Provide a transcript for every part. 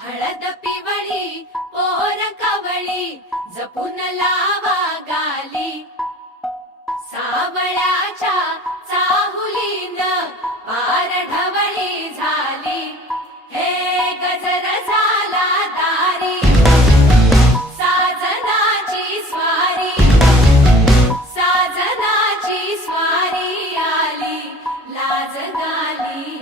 हळद पिवळी पोर कवळी जपून लावा गाली सावळ्याच्या चाहुलीन पार ढवळी झाली हे गजर झाला दारी साजनाची स्वारी आली लाज गाली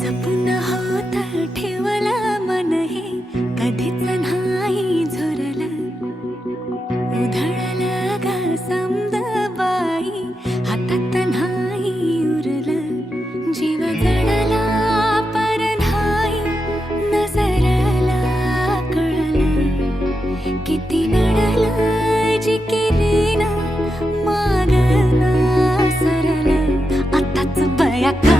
जपून होत ठेवला मन हे कधीच नाही झुरलं उधळलं ग समद बाई हातात नाही उरलं जीव जडला पर नाही नजरला कळलं किती नडलं जी केली ना मागना सरलं आताच बया का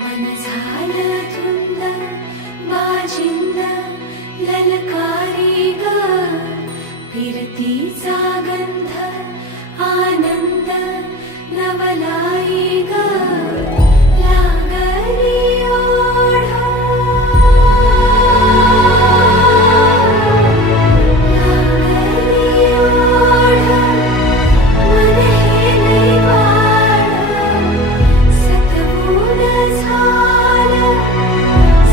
मन झालं धुंद बाजिंद ललकारी ग फिरतीचा गंध आनंद नवलाई ग लागली ओढा लागली ओढा मन हे लई वाढ सतगुण झालं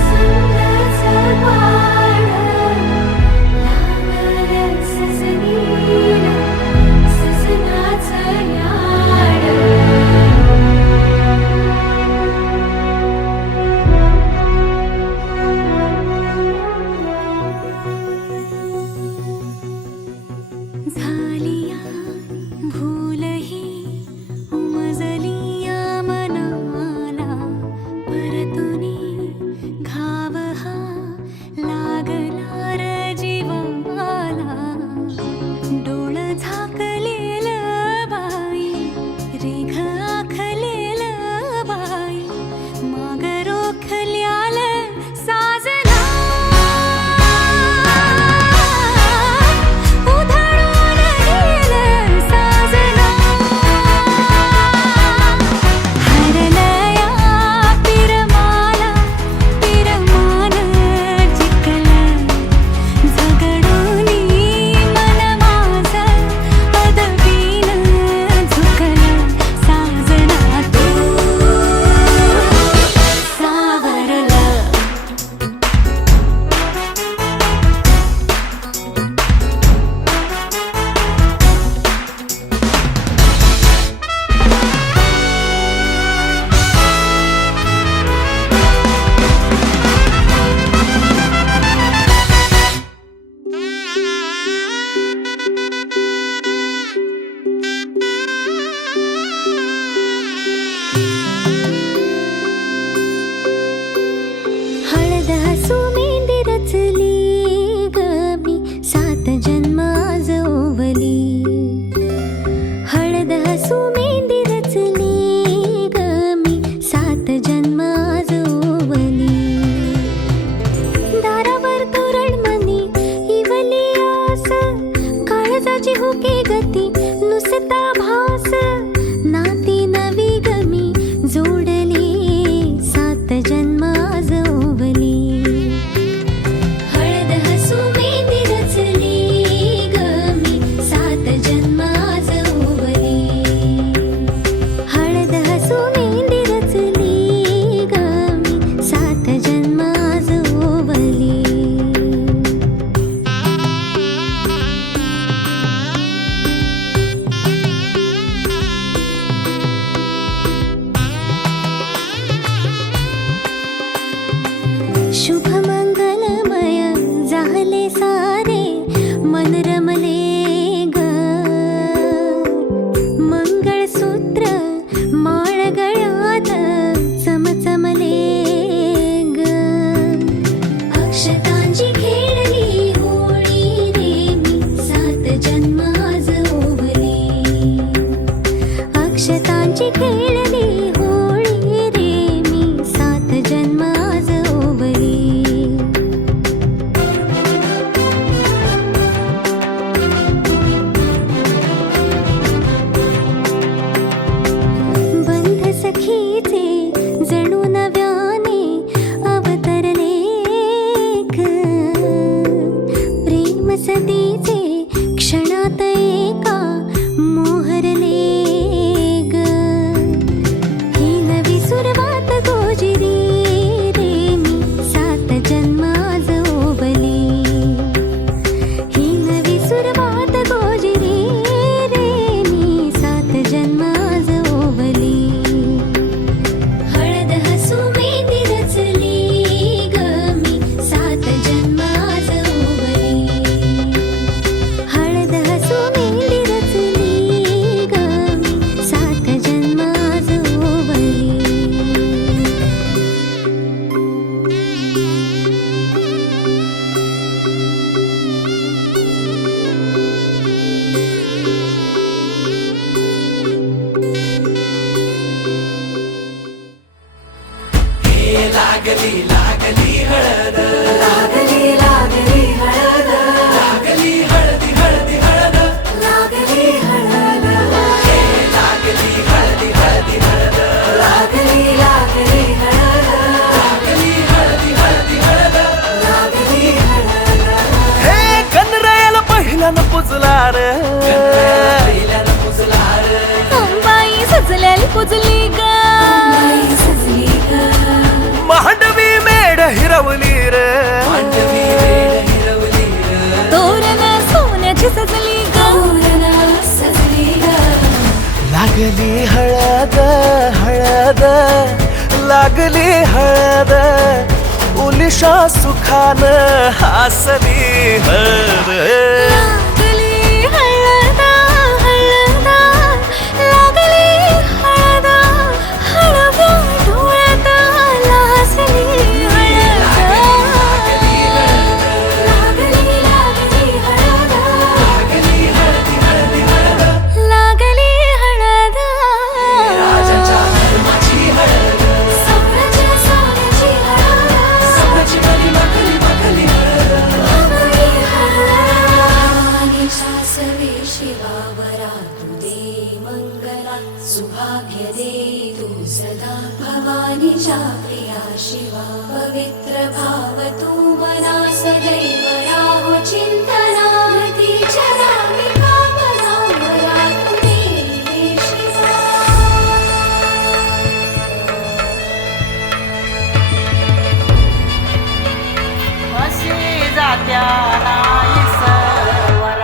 समजाचं पाड लागलं सजनीला सजनाचं याड स्पर्शता भास नाती नवी गमी जोडली 7 जन्म आज ओवली हळद हसू मेहंदी रचली गमी 7 जन्म आज ओवली हळद हसू मेहंदी रचली गमी 7 जन्म आज ओवली शुभ मंगलमय झाले सारे मन रमले ग मंगळसूत्र माळ गळ्यात चमचमले ग अक्षतांची खेळली होळी रे मी 7 जन्म आज ओवली अक्षतांची खेळली होळी रे मी 7 जन्म आज ओवली बंध सखीचे जणू नव्याने अवतरले ग प्रेम सदीचे क्षणात एका मोहरले ग ही नवी सुरवात गोजिरी रे मी 7 जन्म आज ओवली ही नवी सुरवात गोजिरी रे मी 7 जन्म आज ओवली हळद हसू मेहंदी रचली ग मी 7 जन्म आज ओवली हळद हसू मेहंदी रचली ग मी 7 जन्म आज ओवली लागली लागली हळद लागली लागली हळद लागली हळदी हळदी हळद लागली हळद लागली हळदी हळदी हळद लागली लागली हळद लागली हळदी हळदी हळद लागली हळद हे गणरायाला पहिल्यानं पुजला रे पहिल्यानं पुजला रे अंबाई सजल्याली पुजली ग मांडवी मेढ हिरवली रे मांडवी मेढ हिरवली रे तोरण सोन्याची सजली ग लागली हळद हळद लागली हळद उलिशा सुखान हासली हळद लागली हळद हळद लागली हळद हळव्या डोळ्यात लाजली हळद लागली लागली हळद लागली हळदी हळदी हळद लागली हळद राजाच्या धर्माची हळद सोन्याची सोन्याची हळद सोन्याची मली मखली मखली हळद लागली हळद सासवे शिवावरा तू दे मंगला सुभाग्य दे तू सदा भवानीच्या प्रिया शिवा पवित्र भाव तू मना सदैव राहो चिंतना तिच्या नामी कामना मला तू दे हे शिवा अशी जात्या नाही सवर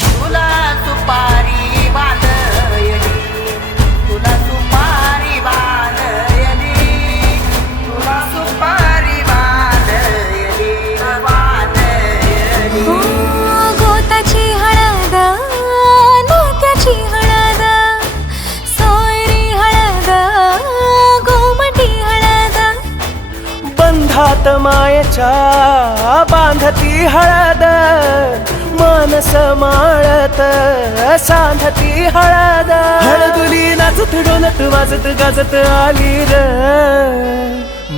तुला सुपारी बांधयली तुला सुपारी बांधयली तुला सुपारी बांधयली बांधयली गोताची हळद नात्याची हळद सोयरी हळद गोमटी हळद बंधात मायेच्या बांधती हळद मानस माळत सांधती हळद हळदुली नाचत डोलत वाजत गाजत आली र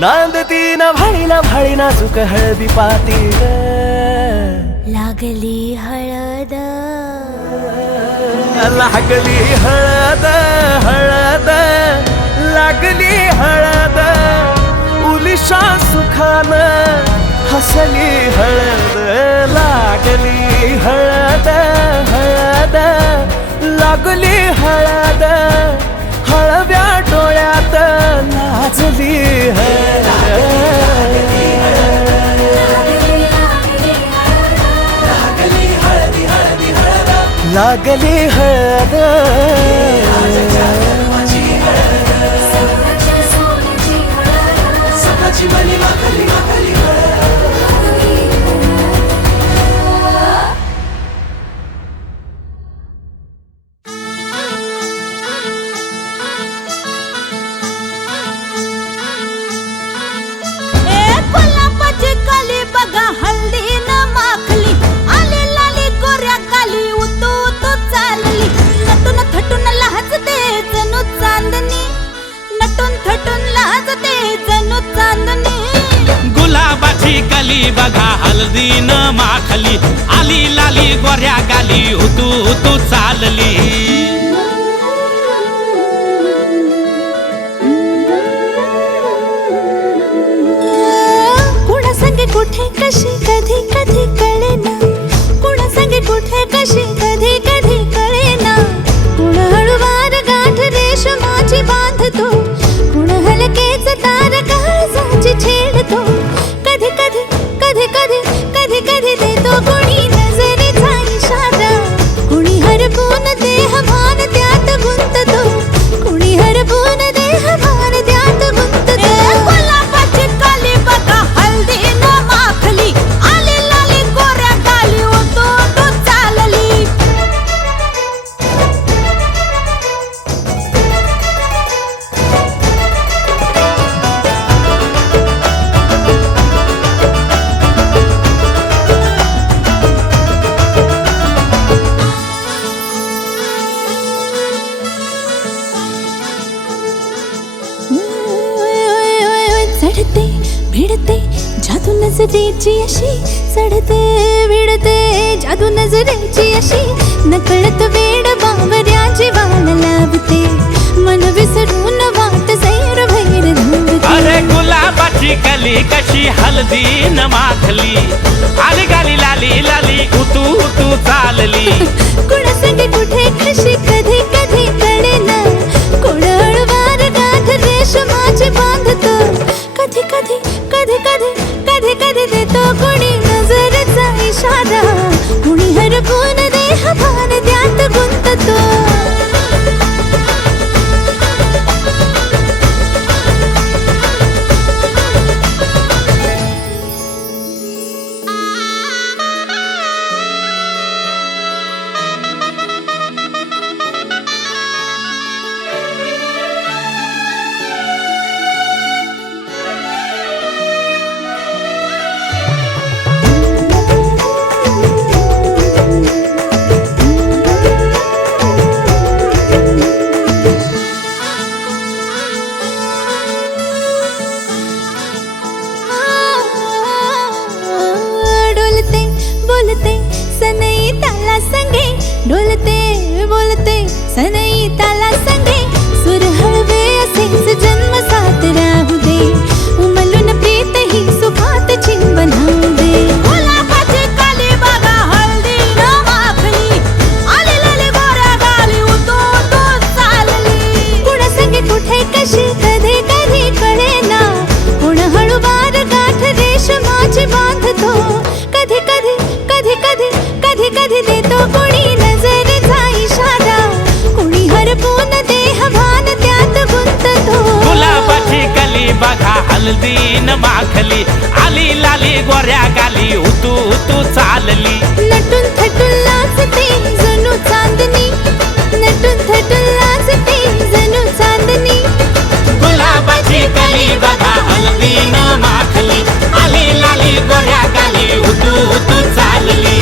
नांदती ना भाळी नाजूक हळदी पाती र लागली हळद लागली हळद हळद लागली हळद उलिशा सुखान हसली हळद लागली हळद हळद लागली हळद हळव्या डोळ्यात लाजली हळद लागली हळद गुलाबाची कली बघा हल्दी न माखली आली लाली गोऱ्या गाली उतू उतू चालली नटून थटून लाजते जणू चांदणी नटून थटून लाजते जणू चांदणी गुलाबाची कली बघा हल्दी न माखली आली लाली गोऱ्या गाली उतू उतू चालली कुठे कशी कधी कधी कळेना कुणा संगे कुठे कशी कधी कधी कळेना कुण हळूवार गाठ रेशमाची बांधतो कुण हलकेच तार काळजाची छेडतो कधी कधी कधी कधी कधी कधी देतो कुणी नजरेचा इशारा कुणी हरपून देह भान त्यात गुंततो कुणी हरपून देह भान त्यात गुंततो गुलाबाची कली बघा हल्दी माखली आली लाली गोऱ्या गाली उतू उतू चालली चढते भिडते जादू नजरेची अशी चढते भिडते जादू नजरेची अशी नकळत वेड बावऱ्याची वाण लावते मन विसरून वाट सैर भैर धावते अरे गुलाबाची कली कशी हल्दी न माखली आली गाली लाली लाली उतू उतू चालली कुणा संगे कुठे कशी कधी कधी कळेना कुण हळूवार गाठ रेशमाची बांधतो कधी कधी कधी कधी कधी कधी देतो कुणी नजरेचा इशारा कुणी हरपून देह भान त्यात गुंततो डोलते बोलते सनई ताला संगे डोलते बोलते सनई ताला संगे सुर हळवे असेच जन्म साथ राहू दे उमलून प्रीत ही सुखात चिंबन होऊ दे गुलाबाची कली बघा हल्दी न माखली आली लाली गोऱ्या गाली उतू उतू चालली कुणा संगे कुठे कशी कधी कधी कळेना कुण हळूवार गाठ रेशमाची बांधतो कधी कधी कधी कधी कधी कधी देतो कुणी नजरेचा इशारा कुणी हरपून देह भान त्यात गुंततो गुलाबाची कली बघा हल्दी न माखली आली लाली गोऱ्या गाली उतू उतू चालली नटून थटून लाजते जणू चांदणी नटून थटून लाजते जणू चांदणी गुलाबाची कली बघा हल्दी न माखली आली लाली गोऱ्या गाली उतू उतू चालली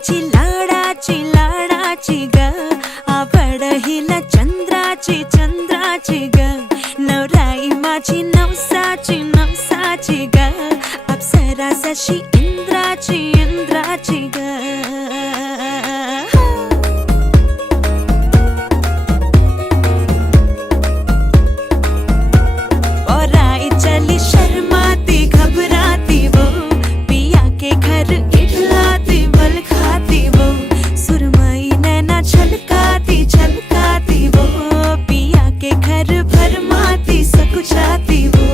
माझी लाडाची लाडाची ग आवड हिला चंद्राची चंद्राची ग नवराई माझी नवसाची नवसाची ग अप्सरा जशी इंद्राची इंद्राची ग चली शर्माती घबराती वो पिया के घर इठलाती बल खाती वो सुरमई नैना छलकाती छलकाती वो पिया के घर भरमाती सकुचाती वो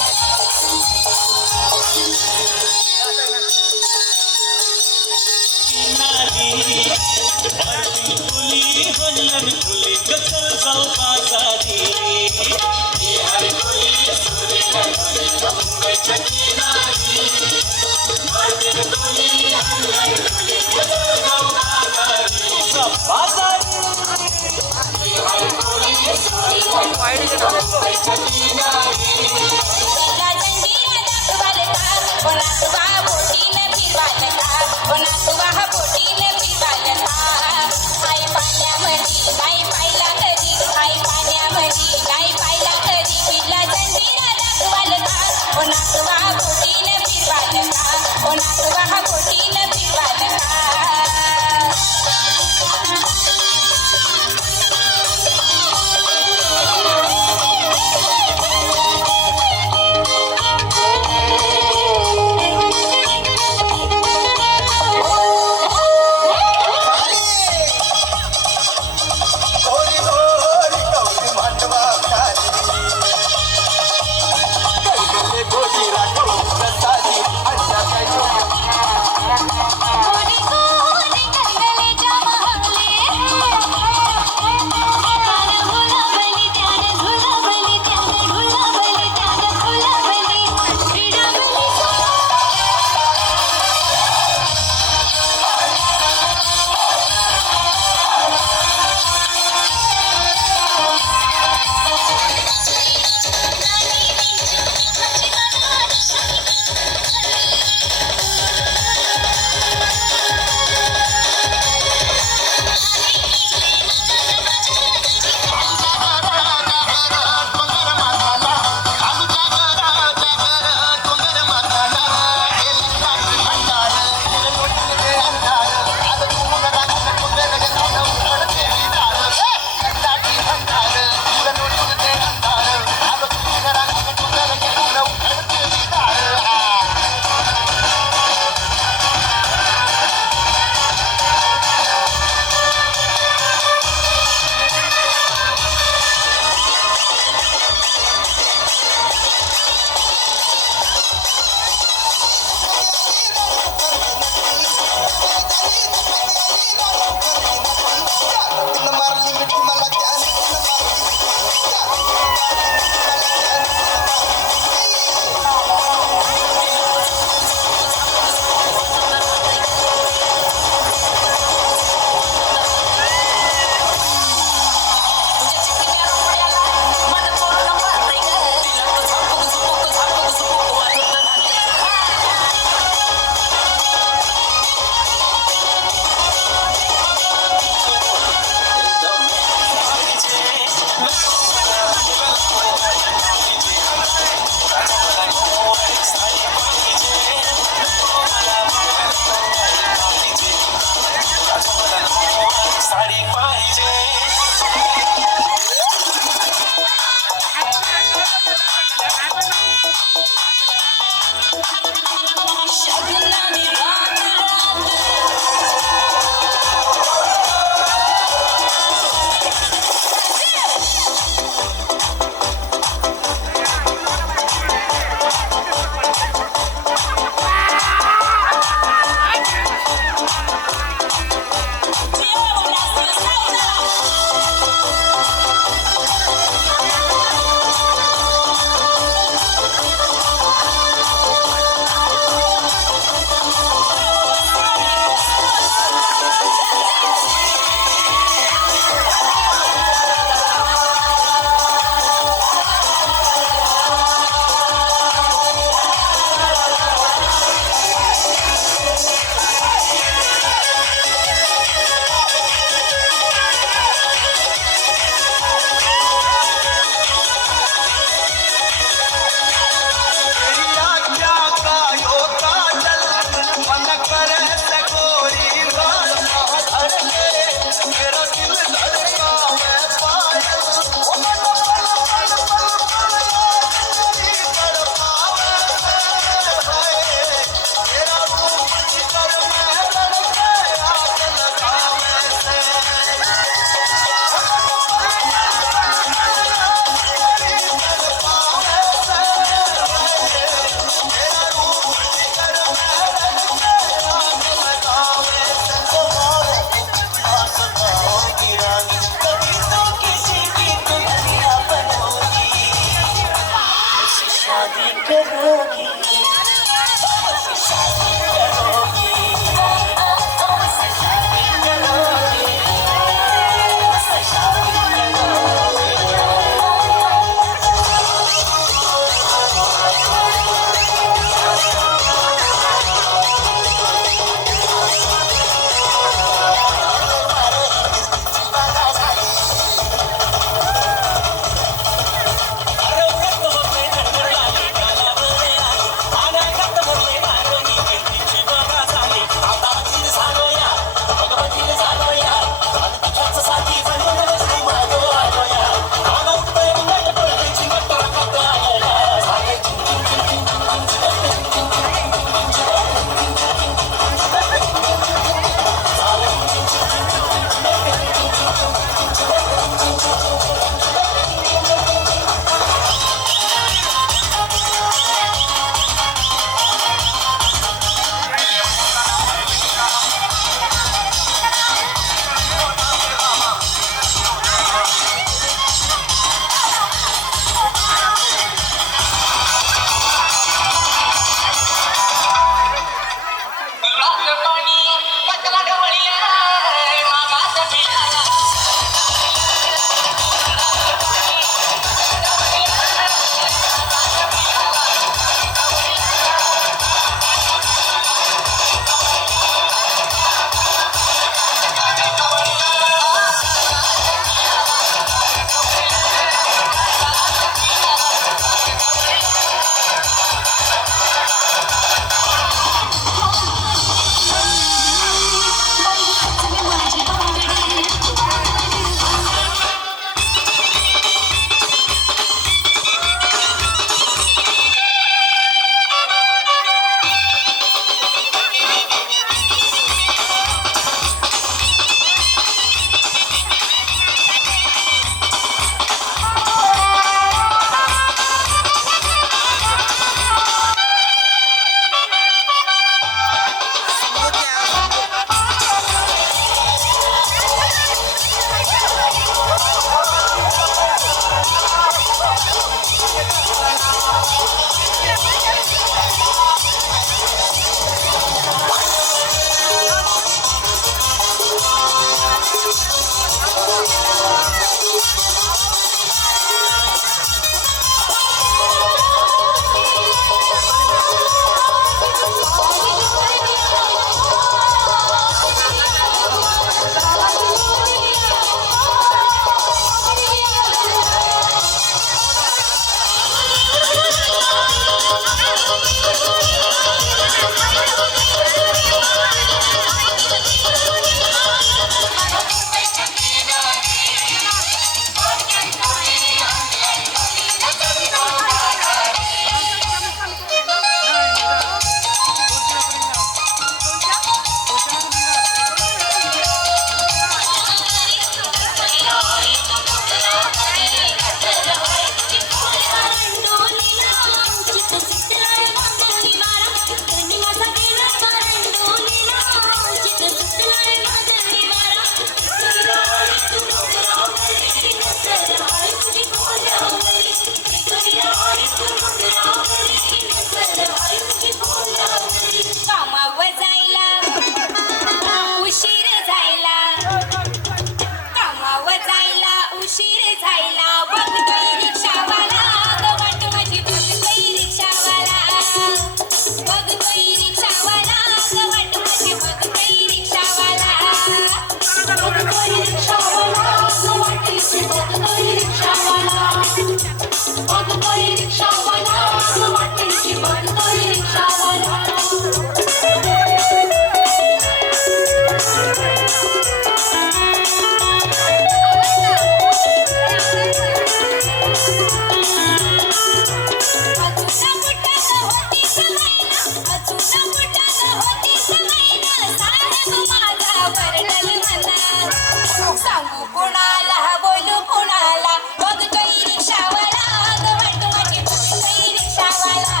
सांगू कुणाला बोलू कुणाला बघतोय रिक्षावाला वाट वाटी बघतोय रिक्षावाला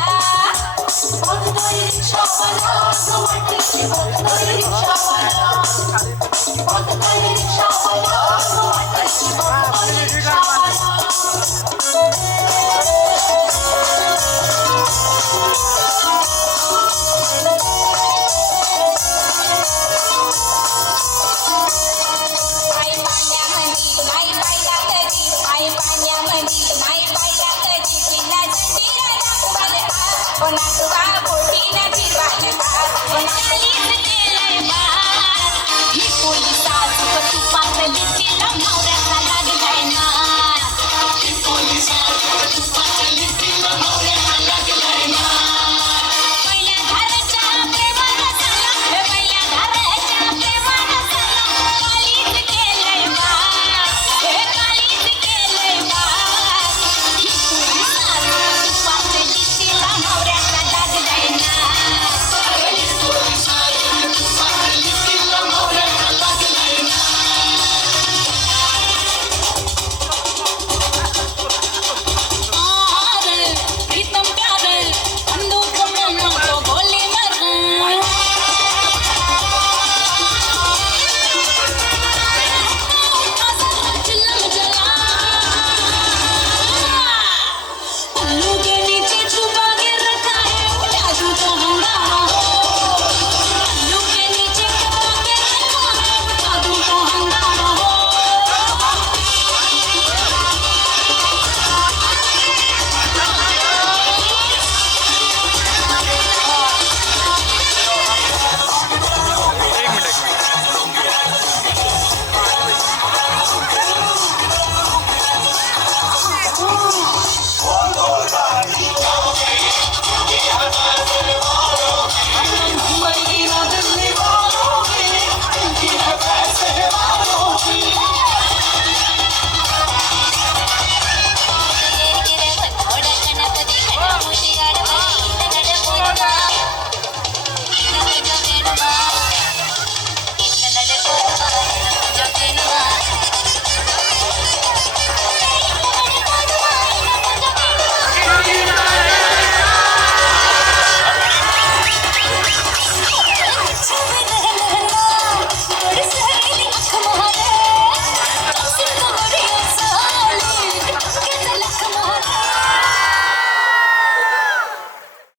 बघतोय रिक्षावाला वाटेची बघतोय रिक्षावाला बघतोय रिक्षावाला वाटेची बघतोय रिक्षावाला कोणाला बोटीनं फिरवायला